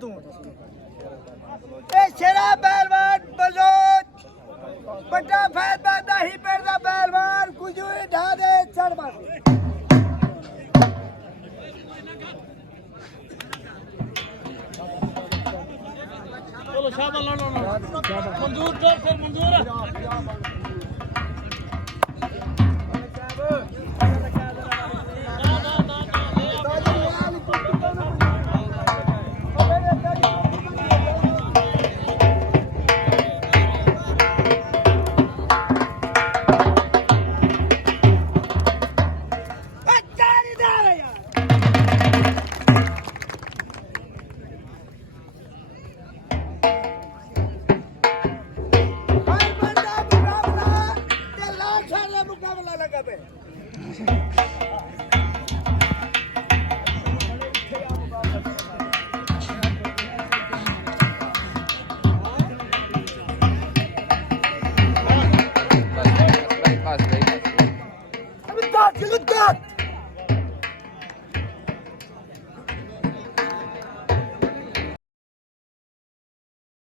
तू ए शेरा पहलवान बलोच बड़ा फैसला नहीं पेड़दा पहलवान कुछ भी ढा दे चढ़ मार चलो शाबाश लो मंजूर जोर फिर मंजूर Look at that!